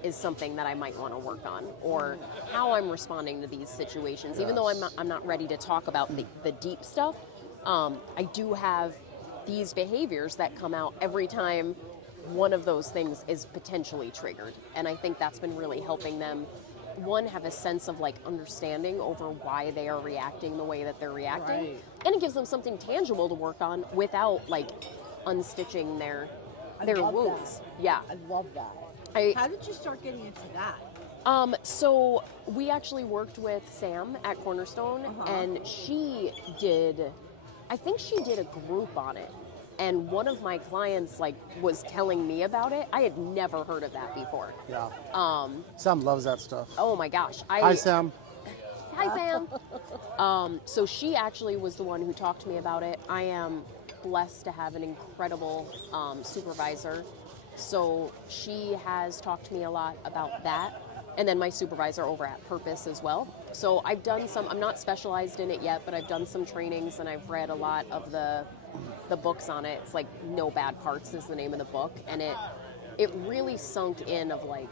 is something that I might want to work on, or how I'm responding to these situations. Even though I'm not ready to talk about the deep stuff, I do have these behaviors that come out every time one of those things is potentially triggered. And I think that's been really helping them, one, have a sense of like understanding over why they are reacting the way that they're reacting. Right. And it gives them something tangible to work on without like unstitching their love wounds. that. Yeah. I love that. How did you start getting into that? So we actually worked with Sam at Cornerstone, and she did a group on it. And one of my clients like was telling me about it. I had never heard of that before. Yeah. Sam loves that stuff. Oh my gosh. Hi, Sam. Hi, Sam. So she actually was the one who talked to me about it. I am blessed to have an incredible supervisor. So she has talked to me a lot about that. and then my supervisor over at Purpose as well. So I've done some, I'm not specialized in it yet, but I've done some trainings and I've read a lot of the books on it. It's like No Bad Parts is the name of the book. And it really sunk in of like,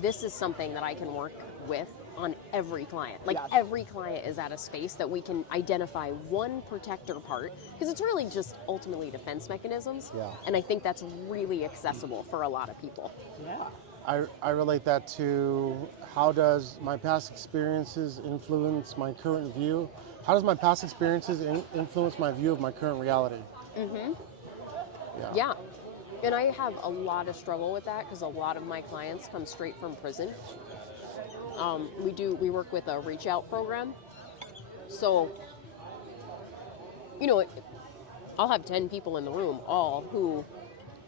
this is something that I can work with on every client. Like every client is at a space that we can identify one protector part, because it's really just ultimately defense mechanisms. Yeah. And I think that's really accessible for a lot of people. Yeah. I relate that to how does my past experiences influence my current view? How does my past experiences influence my view of my current reality? Mm-hmm. Yeah. Yeah. And I have a lot of struggle with that because a lot of my clients come straight from prison. We work with a reach out program. So, you know, I'll have 10 people in the room, all who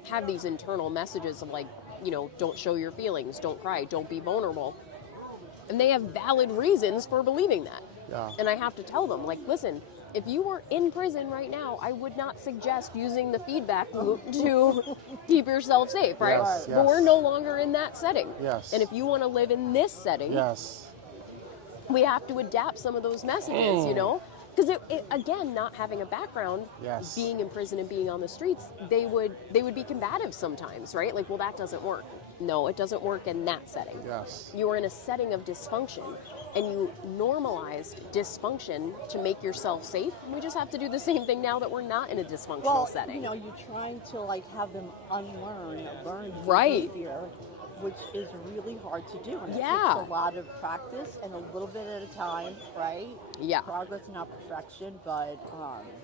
have these internal messages of like, you know, don't show your feelings, don't cry, don't be vulnerable. And they have valid reasons for believing that. Yeah. And I have to tell them, like, listen, if you were in prison right now, I would not suggest using the feedback loop to keep yourself safe, right? Yes, But we're no longer in that setting. Yes. And if you want to live in this setting, Yes. we have to adapt some of those messages, you know? Because it, again, not having a background, Yes. being in prison and being on the streets, they would be combative sometimes, right? Like, well, that doesn't work. No, it doesn't work in that setting. Yes. You are in a setting of dysfunction, and you normalized dysfunction to make yourself safe. We just have to do the same thing now that we're not in a dysfunctional setting. You know, you're trying to like have them learn Right. behavior, which is really hard to do. And Yeah. it takes a lot of practice and a little bit at a time, right? Yeah. Progress, not perfection, but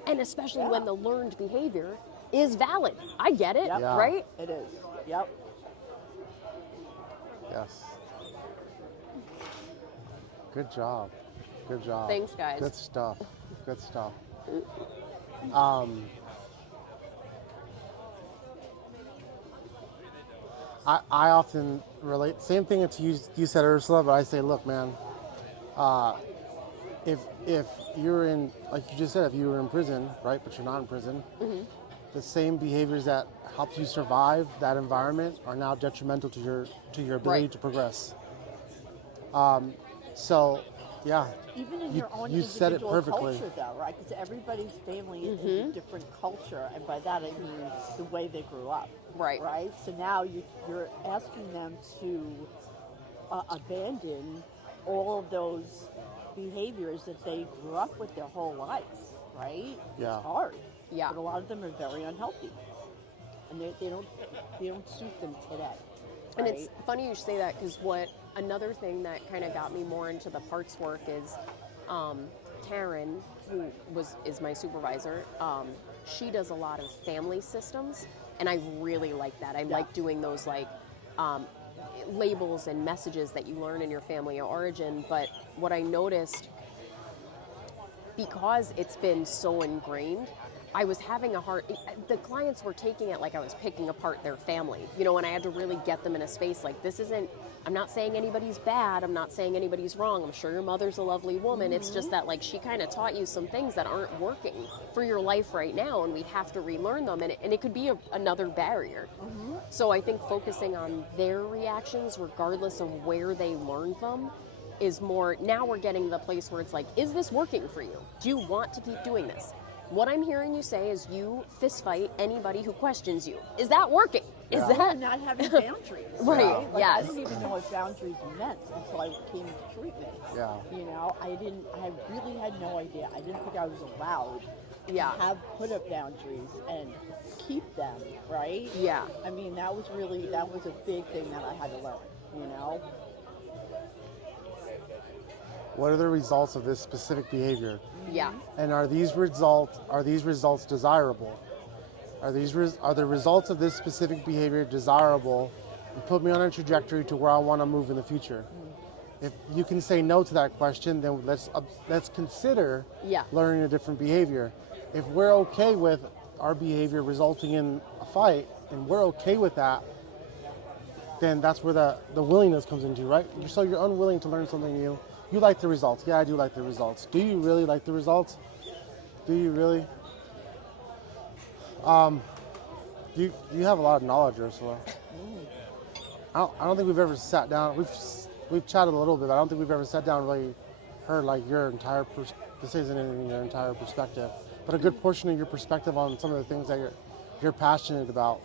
And especially when the learned behavior is valid. I get it, Yep. Yeah. right? it is. Yep. Yes. Good job. Good job. Thanks, guys. Good stuff. Good stuff. I often relate, same thing that you said, Ursula, but I say, look, man, if you're in, like you just said, if you were in prison, right, but you're not in prison, the same behaviors that helped you survive that environment are now detrimental to your ability Right. to progress. So, yeah, Even in You- your own you said it individual perfectly. culture, though, right? Because everybody's family is a different culture, and by that I mean the way they grew up. Right. Right. So now you're asking them to abandon all of those behaviors that they grew up with their whole lives. Right. Yeah. It's hard. Yeah. But a lot of them are very unhealthy, and they don't suit them today. And right? it's funny you say that because another thing that kind of got me more into the parts work is Karen, who is my supervisor. She does a lot of family systems, and I really like that. I like doing those like labels and messages that you learn in your family of origin. But what I noticed, because it's been so ingrained, I was having the clients were taking it like I was picking apart their family, you know, and I had to really get them in a space like, I'm not saying anybody's bad, I'm not saying anybody's wrong, I'm sure your mother's a lovely woman, it's just that like she kind of taught you some things that aren't working for your life right now, and we'd have to relearn them, and it could be another barrier. So I think focusing on their reactions, regardless of where they learned them, is more, now we're getting to the place where it's like, is this working for you? Do you want to keep doing this? What I'm hearing you say is you fist fight anybody who questions you. Is that working? Is Yeah. that not having boundaries. Right, Like, yes. I didn't even know what boundaries meant until I came into treatment. Yeah. You know, I really had no idea. I didn't think I was allowed Yeah. to have put up boundaries and keep them, right? Yeah. I mean, that was a big thing that I had to learn, you know? What are the results of this specific behavior? Yeah. And are these results desirable? Are the results of this specific behavior desirable and put me on a trajectory to where I want to move in the future? If you can say no to that question, then let's consider Yeah. learning a different behavior. If we're okay with our behavior resulting in a fight, and we're okay with that, then that's where the willingness comes into, right? So you're unwilling to learn something new. You like the results. Yeah, I do like the results. Do you really like the results? Do you really? You have a lot of knowledge, Ursula. I don't think we've ever sat down. We've we've chatted a little bit. I don't think we've ever sat down and really heard like your entire this isn't in your entire perspective, but a good portion of your perspective on some of the things that you're passionate about.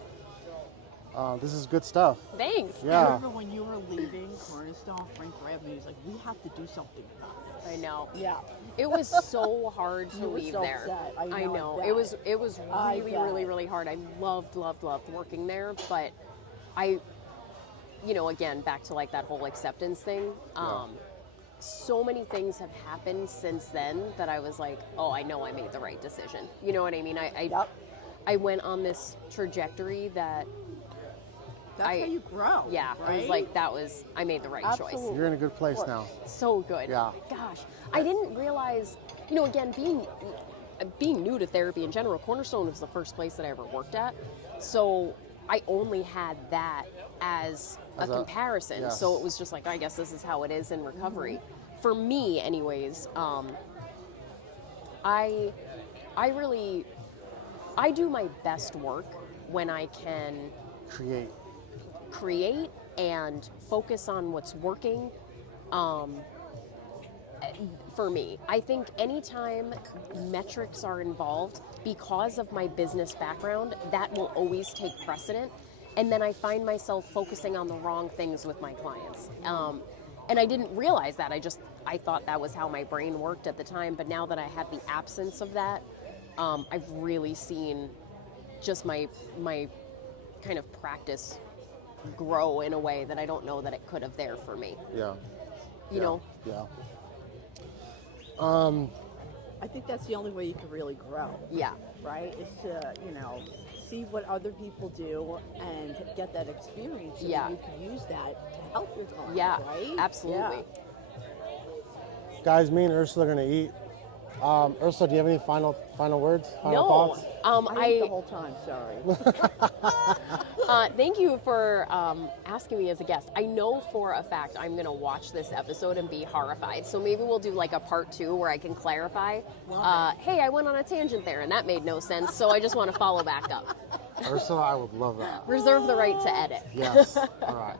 This is good stuff. Thanks. I Yeah. remember when you were leaving Cornerstone, Frank grabbed me. He's like, "We have to do something about this." I know. Yeah. It was so hard to You were leave so there. upset. I I know, know. I It was I really, bet. really, really hard. I loved working there, but I, again, back to like that whole acceptance thing. So many things have happened since then that I was like, oh, I know I made the right decision. You know what I mean? Yep. I went on this trajectory that That's how you grow. yeah, Right? I was like, I made the right choice. Absolutely. You're in a good place now. So good. Yeah. Gosh, I didn't realize, again, being new to therapy in general, Cornerstone was the first place that I ever worked at. So I only had that as a comparison. yes. So it was just like, I guess this is how it is in recovery. For me, anyways, I do my best work when I can create and focus on what's working. For me, I think anytime metrics are involved, because of my business background, that will always take precedent. And then I find myself focusing on the wrong things with my clients. And I didn't realize that. I thought that was how my brain worked at the time. But now that I have the absence of that, I've really seen just my kind of practice grow in a way that I don't know that it could have there for me. Yeah. You know? Yeah. I think that's the only way you can really grow. Yeah. Right? Is to, see what other people do and get that experience. So Yeah. that you can use that to help your clients. Yeah, Right? absolutely. Yeah. Guys, me and Ursula are gonna eat. Ursula, do you have any final words? Final No. thoughts? I ate the whole time. Sorry. Thank you for asking me as a guest. I know for a fact I'm going to watch this episode and be horrified. So maybe we'll do like a part 2 where I can clarify. Hey, I went on a tangent there and that made no sense. So I just want to follow back up. Ursula, I would love that. Reserve the right to edit. Yes. All right.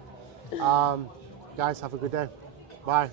Guys, have a good day. Bye.